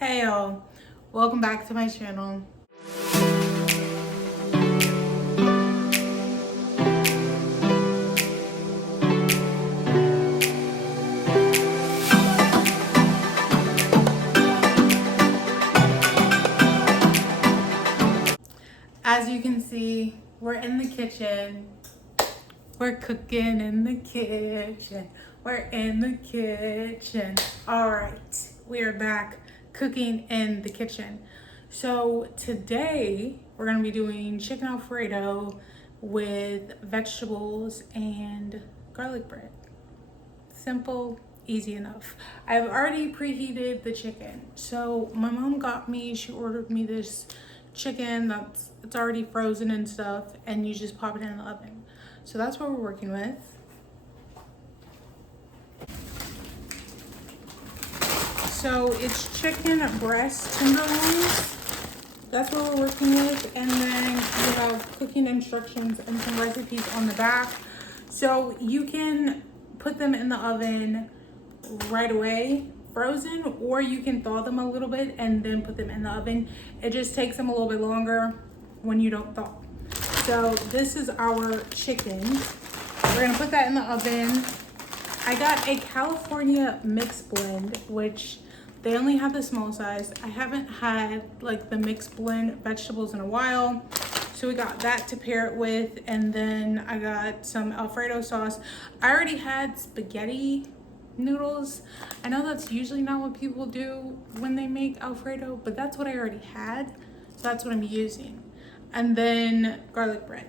Hey y'all, welcome back to my channel. As you can see, we're in the kitchen. We're cooking in the kitchen. We're in the kitchen. All right, we are back cooking in the kitchen. So today we're gonna be doing chicken Alfredo with vegetables and garlic bread. Simple, easy enough. I've already preheated the chicken. So my mom she ordered me this chicken it's already frozen and stuff, and you just pop it in the oven. So that's what we're working with. So it's chicken breast tenderloins. That's what we're working with. And then we have cooking instructions and some recipes on the back. So you can put them in the oven right away, frozen, or you can thaw them a little bit and then put them in the oven. It just takes them a little bit longer when you don't thaw. So this is our chicken. We're gonna put that in the oven. I got a California mixed blend, which they only have the small size. I haven't had like the mixed blend vegetables in a while. So we got that to pair it with, and then I got some Alfredo sauce. I already had spaghetti noodles. I know that's usually not what people do when they make Alfredo, but that's what I already had. So that's what I'm using. And then garlic bread.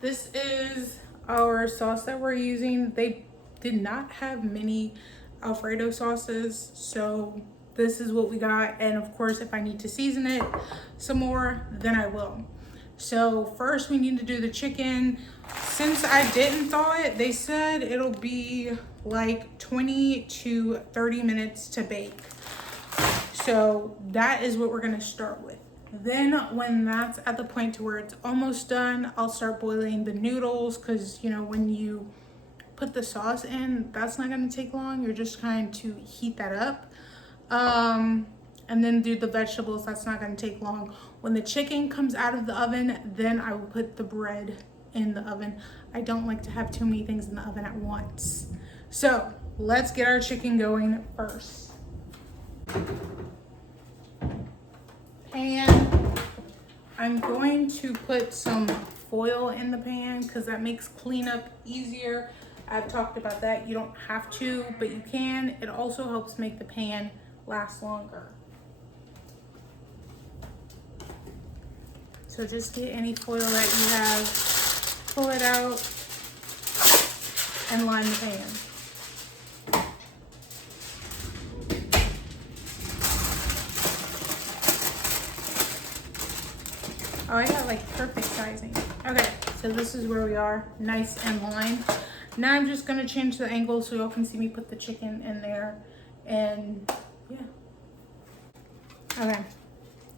This is our sauce that we're using. They did not have many Alfredo sauces, so this is what we got. And of course, if I need to season it some more, then I will. So first we need to do the chicken. Since I didn't thaw it, they said it'll be like 20 to 30 minutes to bake. So that is what we're gonna start with. Then when that's at the point to where it's almost done, I'll start boiling the noodles, because you know, when you put the sauce in, that's not gonna take long. You're just trying to heat that up. And then do the vegetables. That's not gonna take long. When the chicken comes out of the oven, then I will put the bread in the oven. I don't like to have too many things in the oven at once. So let's get our chicken going first. Pan. I'm going to put some foil in the pan because that makes cleanup easier. I've talked about that. You don't have to, but you can. It also helps make the pan last longer. So just get any foil that you have, pull it out, and line the pan. Oh, I got like perfect sizing. Okay, so this is where we are, nice and lined. Now I'm just gonna change the angle so y'all can see me put the chicken in there, and yeah. Okay,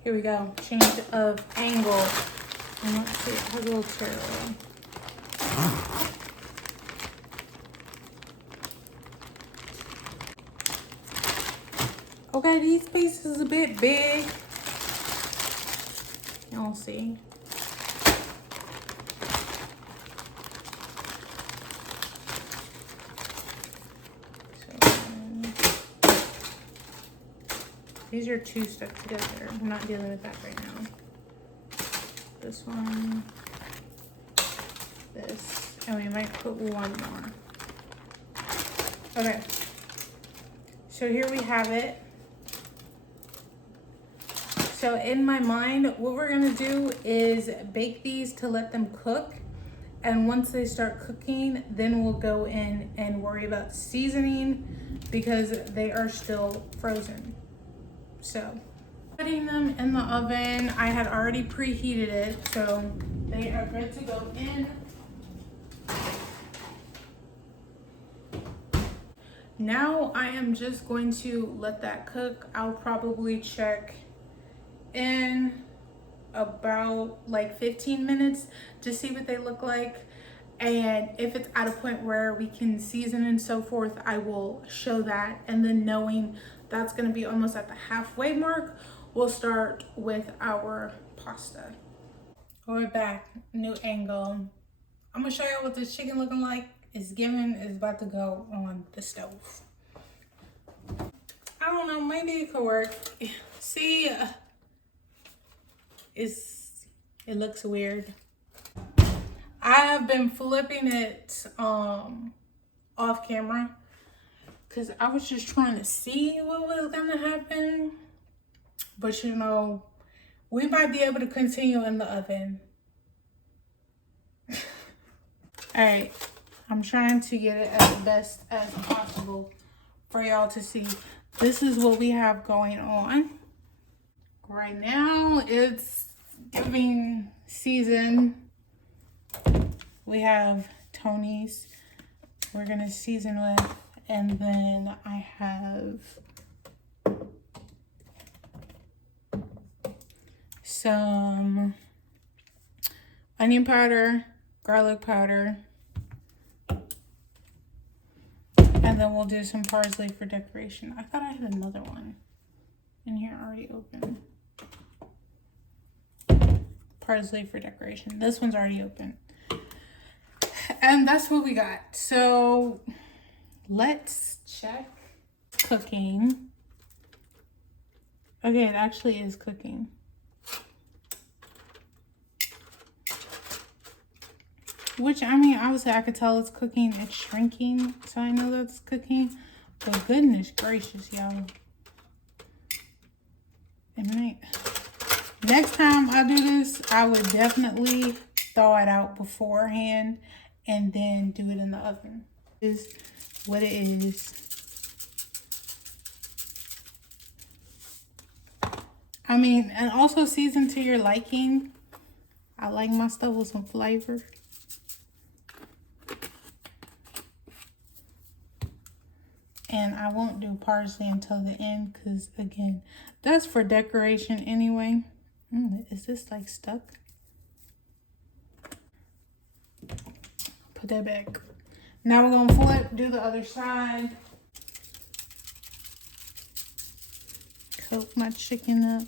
here we go, change of angle. And let's see, it has a little turtle. Okay, these pieces a bit big. Y'all see. These are two stuck together. I'm not dealing with that right now. This one, this, and we might put one more. Okay, so here we have it. So in my mind, what we're gonna do is bake these to let them cook. And once they start cooking, then we'll go in and worry about seasoning because they are still frozen. So putting them in the oven, I had already preheated it, so they are good to go in. Now I am just going to let that cook. I'll probably check in about like 15 minutes to see what they look like. And if it's at a point where we can season and so forth, I will show that. And then knowing that's gonna be almost at the halfway mark, we'll start with our pasta. We're back, new angle. I'm gonna show you what this chicken looking like. It's about to go on the stove. I don't know, maybe it could work. See, it looks weird. I have been flipping it off camera because I was just trying to see what was gonna happen. But you know, we might be able to continue in the oven. All right, I'm trying to get it as best as possible for y'all to see. This is what we have going on. Right now, it's giving season. We have Tony's we're gonna season with, and then I have some onion powder, garlic powder, and then we'll do some parsley for decoration. I thought I had another one in here already open. Parsley for decoration. This one's already open. And that's what we got. So let's check cooking. Okay, it actually is cooking. Which, I mean, obviously I could tell it's cooking. It's shrinking, so I know that's cooking. But goodness gracious, y'all. Next time I do this, I would definitely thaw it out beforehand and then do it in the oven. Is what it is. I mean, and also season to your liking. I like my stuff with some flavor. And I won't do parsley until the end because, again, that's for decoration anyway. Is this like stuck? Put that back. Now we're gonna flip, do the other side. Coat my chicken up.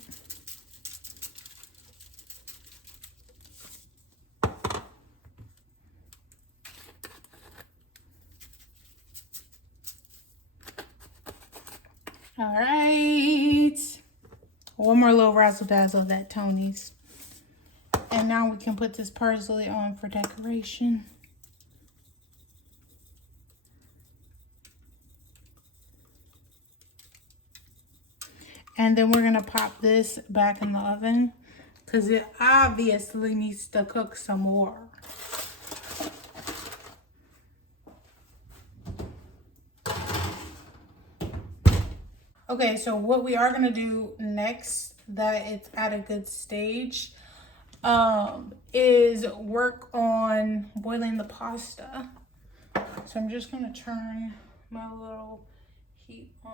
All right. One more little razzle dazzle of that Tony's. And now we can put this parsley on for decoration. And then we're gonna pop this back in the oven because it obviously needs to cook some more. Okay, so what we are gonna do next, that it's at a good stage, is work on boiling the pasta. So I'm just gonna turn my little heat on,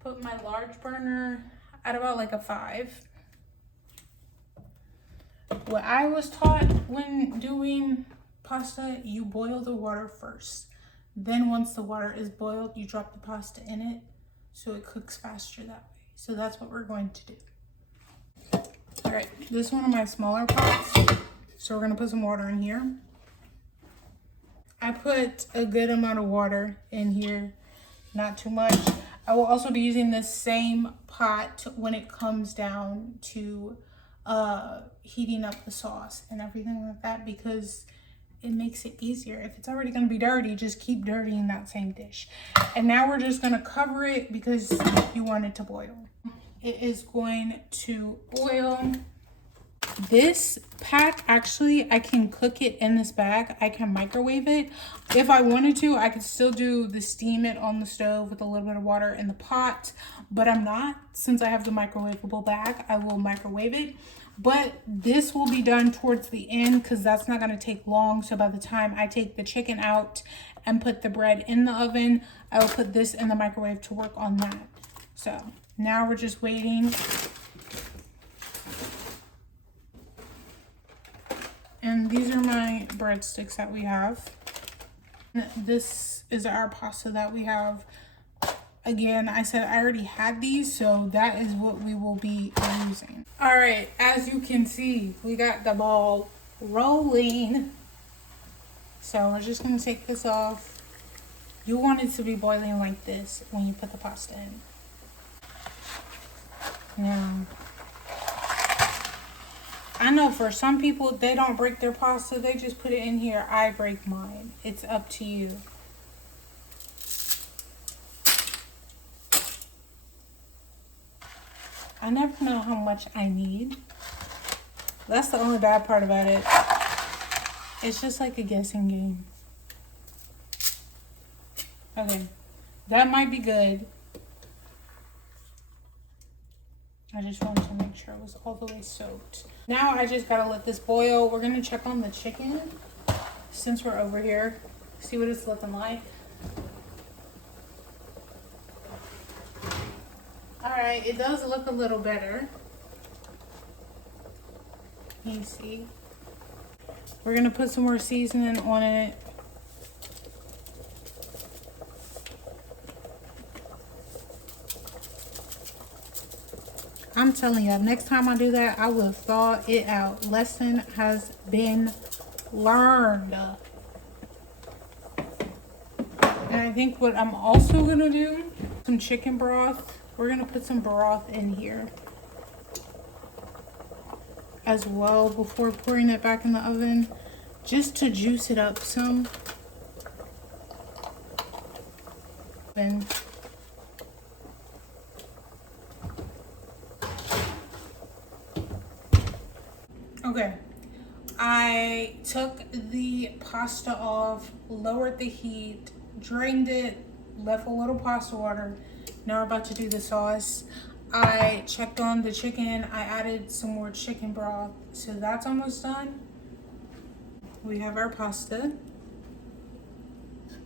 put my large burner at about like a 5. What I was taught when doing pasta, you boil the water first. Then once the water is boiled, you drop the pasta in it so it cooks faster that way. So that's what we're going to do. All right, this is one of my smaller pots. So we're gonna put some water in here. I put a good amount of water in here, not too much. I will also be using this same pot when it comes down to heating up the sauce and everything like that, because it makes it easier. If it's already gonna be dirty, just keep dirtying that same dish. And now we're just gonna cover it because you want it to boil. It is going to boil. This pack, actually, I can cook it in this bag. I can microwave it. If I wanted to, I could still do the steam it on the stove with a little bit of water in the pot, but I'm not. Since I have the microwavable bag, I will microwave it. But this will be done towards the end because that's not going to take long. So by the time I take the chicken out and put the bread in the oven, I will put this in the microwave to work on that. So now we're just waiting. And these are my breadsticks that we have. This is our pasta that we have. Again, I said I already had these, so that is what we will be using. All right, as you can see, we got the ball rolling. So we're just gonna take this off. You want it to be boiling like this when you put the pasta in. Now, I know for some people, they don't break their pasta, they just put it in here. I break mine. It's up to you. I never know how much I need. That's the only bad part about it. It's just like a guessing game. Okay, that might be good. I just wanted to make sure it was all the way soaked. Now I just gotta let this boil. We're gonna check on the chicken since we're over here. See what it's looking like. Alright, it does look a little better. You see. We're gonna put some more seasoning on it. I'm telling you, next time I do that, I will thaw it out. Lesson has been learned. And I think what I'm also gonna do, some chicken broth. We're gonna put some broth in here as well before pouring it back in the oven, just to juice it up some. Then okay, I took the pasta off, lowered the heat, drained it, left a little pasta water. Now we're about to do the sauce. I checked on the chicken. I added some more chicken broth. So that's almost done. We have our pasta.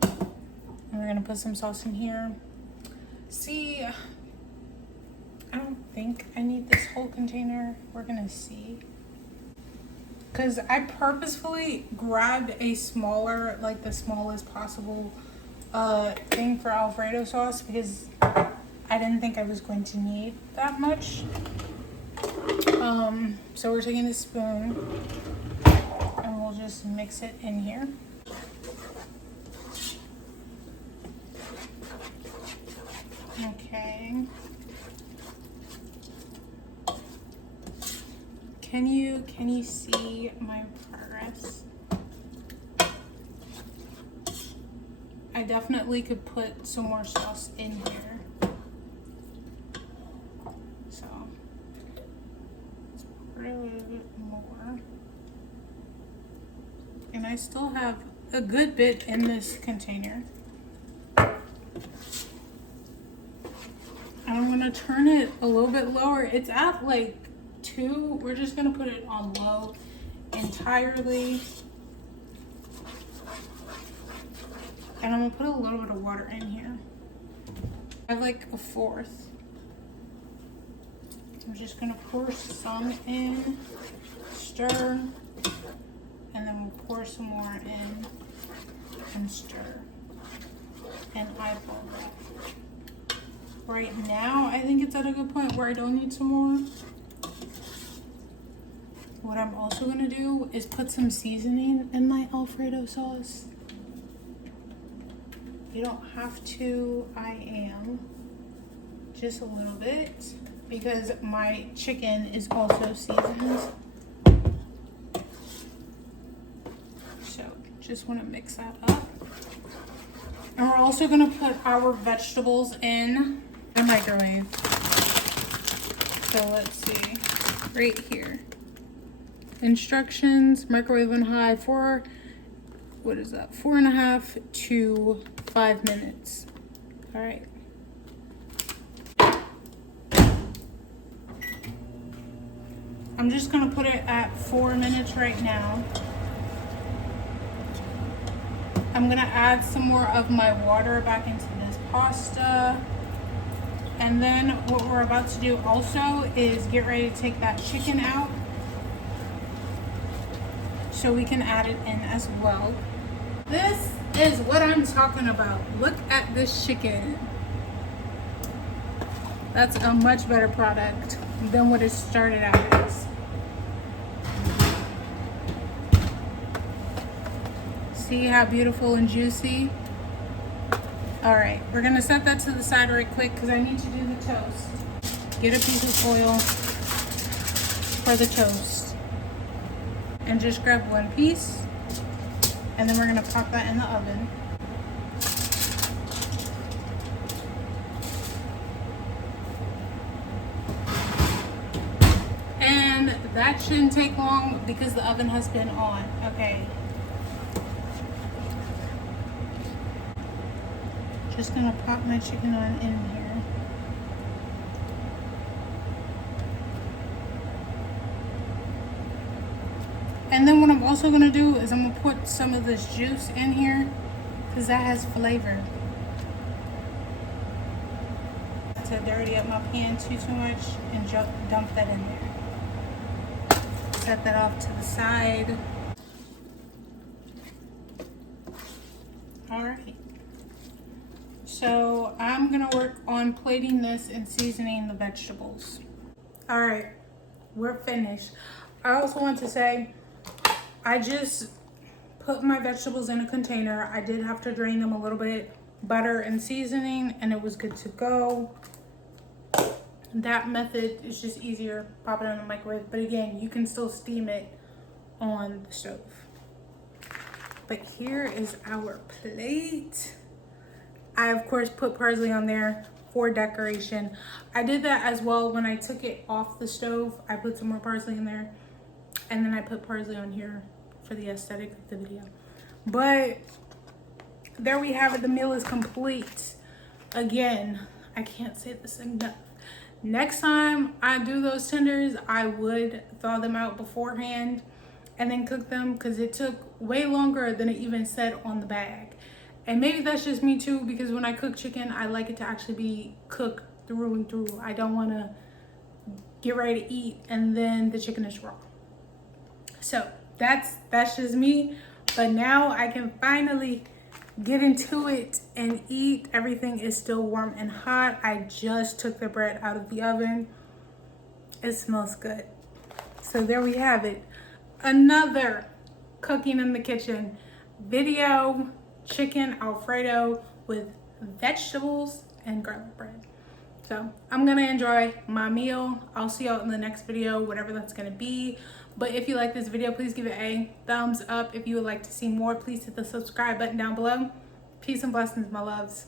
And we're gonna put some sauce in here. See, I don't think I need this whole container. We're gonna see. Because I purposefully grabbed a smaller, like the smallest possible thing for Alfredo sauce because I didn't think I was going to need that much. So we're taking this spoon and we'll just mix it in here. Okay. Can you see my progress? I definitely could put some more sauce in here. So let's pour a little bit more. And I still have a good bit in this container. And I'm gonna turn it a little bit lower. It's at like 2. We're just gonna put it on low entirely. And I'm gonna put a little bit of water in here. I have like a 1/4. I'm just gonna pour some in, stir, and then we'll pour some more in and stir and eyeball that. Right now, I think it's at a good point where I don't need some more. What I'm also gonna do is put some seasoning in my Alfredo sauce. You don't have to, I am. Just a little bit, because my chicken is also seasoned. So, just wanna mix that up. And we're also gonna put our vegetables in the microwave. So let's see, right here. Instructions, microwave on high for, what is that, 4.5 to 5 minutes. All right. I'm just gonna put it at 4 minutes right now. I'm gonna add some more of my water back into this pasta. And then what we're about to do also is get ready to take that chicken out. So so we can add it in as well. This is what I'm talking about. Look at this chicken. That's a much better product than what it started out as. See how beautiful and juicy? All right, we're gonna set that to the side right quick because I need to do the toast. Get a piece of foil for the toast. And just grab one piece. And then we're gonna pop that in the oven. And that shouldn't take long because the oven has been on, okay? Just gonna pop my chicken on in here. And then what I'm also gonna do is I'm gonna put some of this juice in here because that has flavor. To dirty up my pan too much and dump that in there. Set that off to the side. All right. So I'm gonna work on plating this and seasoning the vegetables. All right, we're finished. I also want to say, I just put my vegetables in a container. I did have to drain them a little bit, butter and seasoning, and it was good to go. That method is just easier, pop it in the microwave. But again, you can still steam it on the stove. But here is our plate. I of course put parsley on there for decoration. I did that as well when I took it off the stove. I put some more parsley in there, and then I put parsley on here for the aesthetic of the video. But there we have it. The meal is complete. Again, I can't say this enough. Next time I do those tenders, I would thaw them out beforehand and then cook them because it took way longer than it even said on the bag. And maybe that's just me too, because when I cook chicken, I like it to actually be cooked through and through. I don't want to get ready to eat and then the chicken is raw. So that's just me. But now I can finally get into it and eat. Everything is still warm and hot. I just took the bread out of the oven. It smells good. So there we have it. Another cooking in the kitchen video. Chicken Alfredo with vegetables and garlic bread. So I'm gonna enjoy my meal. I'll see y'all in the next video, whatever that's gonna be. But if you like this video, please give it a thumbs up. If you would like to see more, please hit the subscribe button down below. Peace and blessings, my loves.